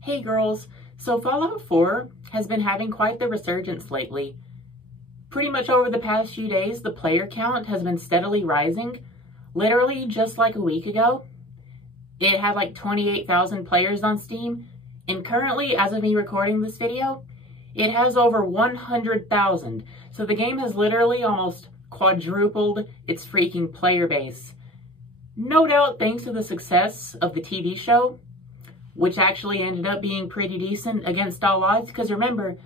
Hey girls, so Fallout 4 has been having quite the resurgence lately. Pretty much over the past few days, the player count has been steadily rising. Literally just like a week ago, it had like 28,000 players on Steam, and currently, as of me recording this video, it has over 100,000. So the game has literally almost quadrupled its freaking player base. No doubt thanks to the success of the TV show, which actually ended up being pretty decent against all odds, because remember,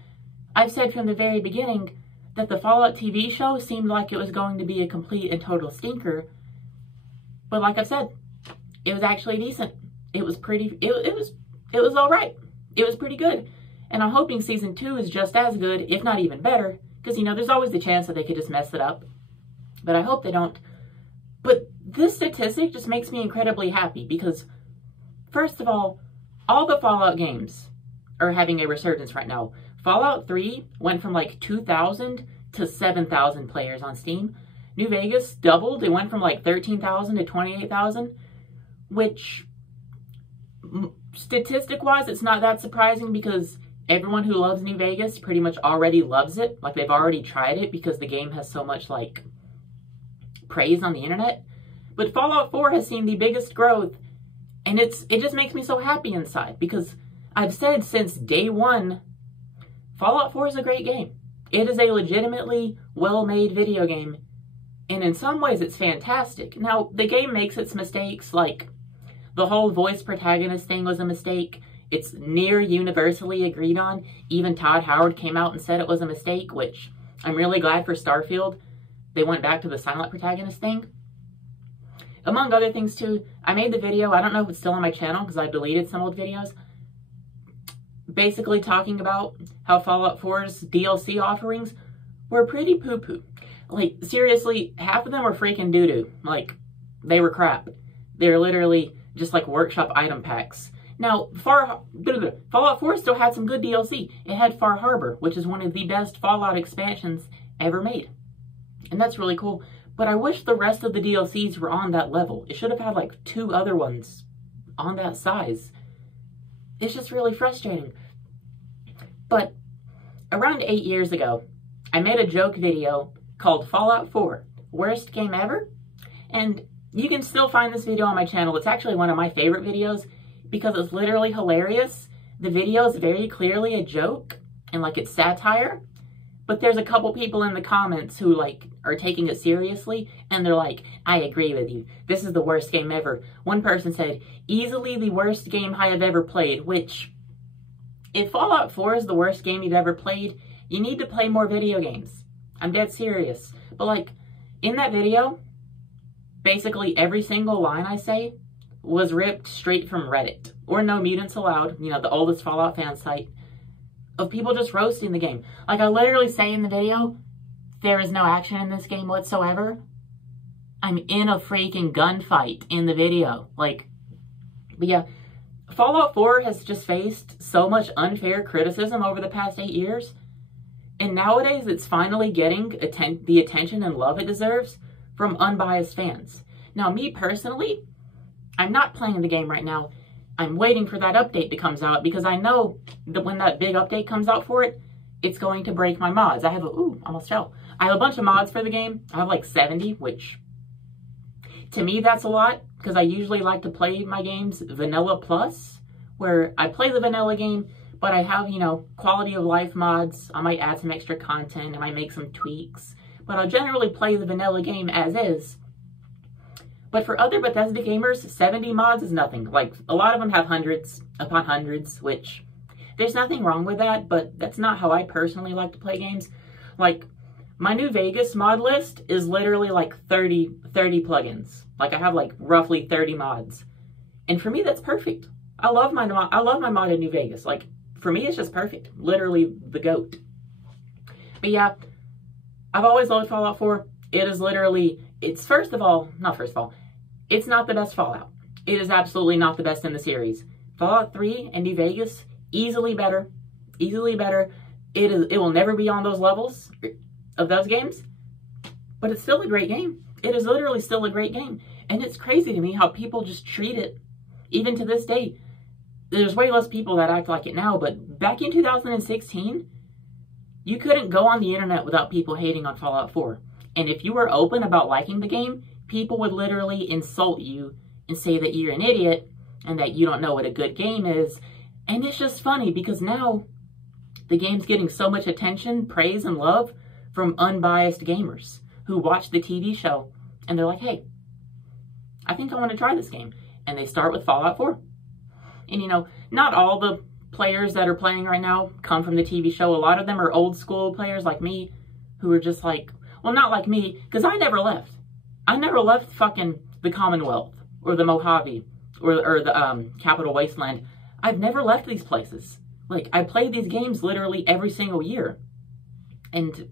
I've said from the very beginning that the Fallout TV show seemed like it was going to be a complete and total stinker, but like I've said, it was actually decent. It was pretty, it was alright. It was pretty good. And I'm hoping Season 2 is just as good, if not even better, because, you know, there's always the chance that they could just mess it up. But I hope they don't. But this statistic just makes me incredibly happy, because, first of all the Fallout games are having a resurgence right now. Fallout 3 went from like 2,000 to 7,000 players on Steam. New Vegas doubled. It went from like 13,000 to 28,000, which statistic-wise, it's not that surprising because everyone who loves New Vegas pretty much already loves it. Like, they've already tried it because the game has so much, like, praise on the internet. But Fallout 4 has seen the biggest growth, and it just makes me so happy inside, because I've said since day one, Fallout 4 is a great game. It is a legitimately well-made video game, and in some ways it's fantastic. Now, the game makes its mistakes, like the whole voice protagonist thing was a mistake. It's near universally agreed on. Even Todd Howard came out and said it was a mistake, which I'm really glad for Starfield. They went back to the silent protagonist thing. Among other things, too, I made the video, I don't know if it's still on my channel because I deleted some old videos, basically talking about how Fallout 4's DLC offerings were pretty poo-poo. Like, seriously, half of them were freaking doo-doo. Like, they were crap. They were literally just like workshop item packs. Now, Fallout 4 still had some good DLC. It had Far Harbor, which is one of the best Fallout expansions ever made. And that's really cool. But I wish the rest of the DLCs were on that level. It should have had like 2 other ones on that size. It's just really frustrating. But around 8 years ago, I made a joke video called Fallout 4, Worst Game Ever? And you can still find this video on my channel. It's actually one of my favorite videos because it's literally hilarious. The video is very clearly a joke and like it's satire. But there's a couple people in the comments who like are taking it seriously, and they're like, I agree with you. This is the worst game ever. One person said, easily the worst game I have ever played, which, if Fallout 4 is the worst game you've ever played, you need to play more video games. I'm dead serious. But like, in that video, basically every single line I say was ripped straight from Reddit, or No Mutants Allowed, you know, the oldest Fallout fan site, of people just roasting the game. Like, I literally say in the video, there is no action in this game whatsoever. I'm in a freaking gunfight in the video. Like, but yeah, Fallout 4 has just faced so much unfair criticism over the past 8 years. And nowadays, it's finally getting the attention and love it deserves from unbiased fans. Now, me personally, I'm not playing the game right now. I'm waiting for that update to come out because I know that when that big update comes out for it, it's going to break my mods. I have almost fell. I have a bunch of mods for the game. I have like 70, which to me that's a lot because I usually like to play my games vanilla plus, where I play the vanilla game, but I have, you know, quality of life mods. I might add some extra content. I might make some tweaks, but I'll generally play the vanilla game as is. But for other Bethesda gamers, 70 mods is nothing. Like, a lot of them have hundreds upon hundreds, which there's nothing wrong with that, but that's not how I personally like to play games. Like, my New Vegas mod list is literally like 30 plugins. Like, I have like roughly 30 mods. And for me, that's perfect. I love my mod in New Vegas. Like, for me, it's just perfect. Literally the GOAT. But yeah, I've always loved Fallout 4. It is literally, it's not the best Fallout. It is absolutely not the best in the series. Fallout 3 and New Vegas, easily better. Easily better. It will never be on those levels of those games, but it's still a great game. It is literally still a great game. And it's crazy to me how people just treat it, even to this day, there's way less people that act like it now, but back in 2016, you couldn't go on the internet without people hating on Fallout 4. And if you were open about liking the game, people would literally insult you and say that you're an idiot and that you don't know what a good game is. And it's just funny because now the game's getting so much attention, praise, and love from unbiased gamers who watch the TV show and they're like, hey, I think I want to try this game. And they start with Fallout 4. And you know, not all the players that are playing right now come from the TV show. A lot of them are old school players like me who are just like, well, not like me, because I never left. I never left fucking the Commonwealth or the Mojave or the Capital Wasteland. I've never left these places. Like, I played these games literally every single year. And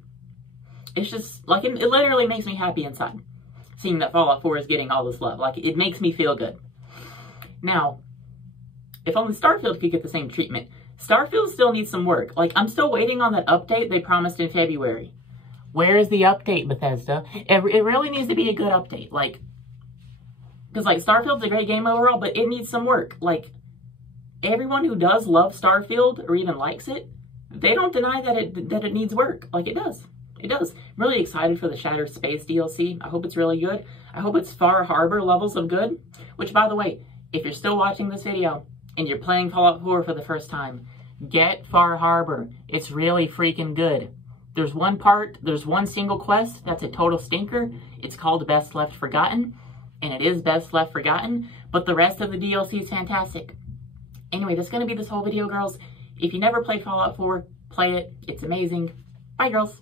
it's just, like, it literally makes me happy inside, seeing that Fallout 4 is getting all this love. Like, it makes me feel good. Now, if only Starfield could get the same treatment. Starfield still needs some work. Like, I'm still waiting on that update they promised in February. Where is the update, Bethesda? It really needs to be a good update. Like, because, like, Starfield's a great game overall, but it needs some work. Like, everyone who does love Starfield, or even likes it, they don't deny that it needs work. Like, it does. It does. I'm really excited for the Shattered Space DLC. I hope it's really good. I hope it's Far Harbor levels of good. Which, by the way, if you're still watching this video, and you're playing Fallout 4 for the first time, get Far Harbor. It's really freaking good. There's one single quest that's a total stinker. It's called Best Left Forgotten, and it is Best Left Forgotten, but the rest of the DLC is fantastic. Anyway, that's going to be this whole video, girls. If you never played Fallout 4, play it. It's amazing. Bye, girls.